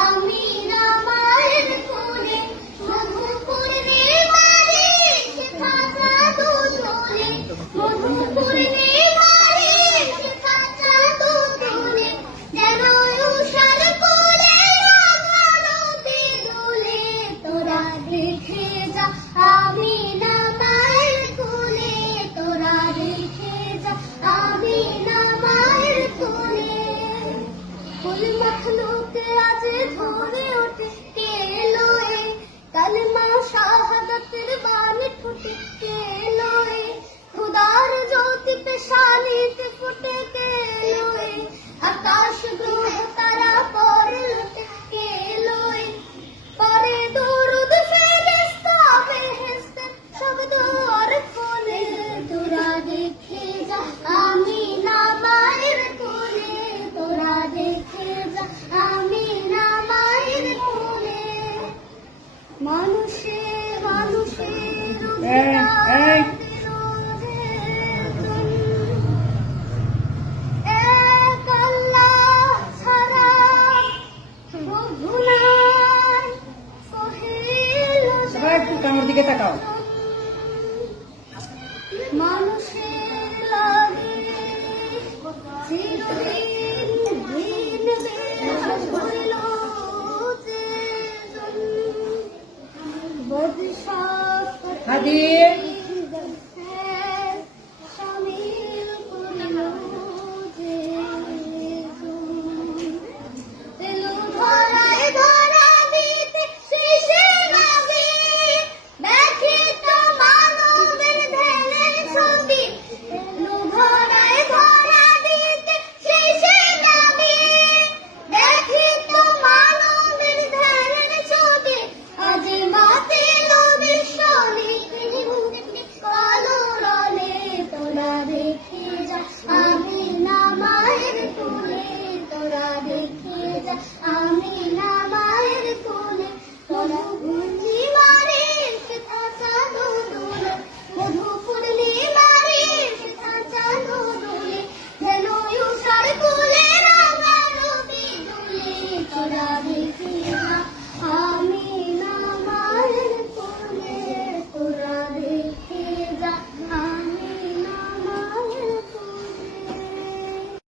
আমিনা মায়ের কোলে, মধুপূর্ণিমারে খাঁচা দুধে, মধুপূর্ণিমারে খাঁচা দুধে, যেন উষার কোলে রাঙানোতে দোলে। তোরা দেখে যা আমিনা মায়ের কোলে, তোরা দেখে যা আমিনা মায়ের কোলে। ফুল মখলুক আজ ভোরে ওঠে, কে এলো এ কালেমা শাহাদাতের বাণী ঠোঁটে, কে এলো এ খোদার জ্যোতি পেশানিতে ফুটে,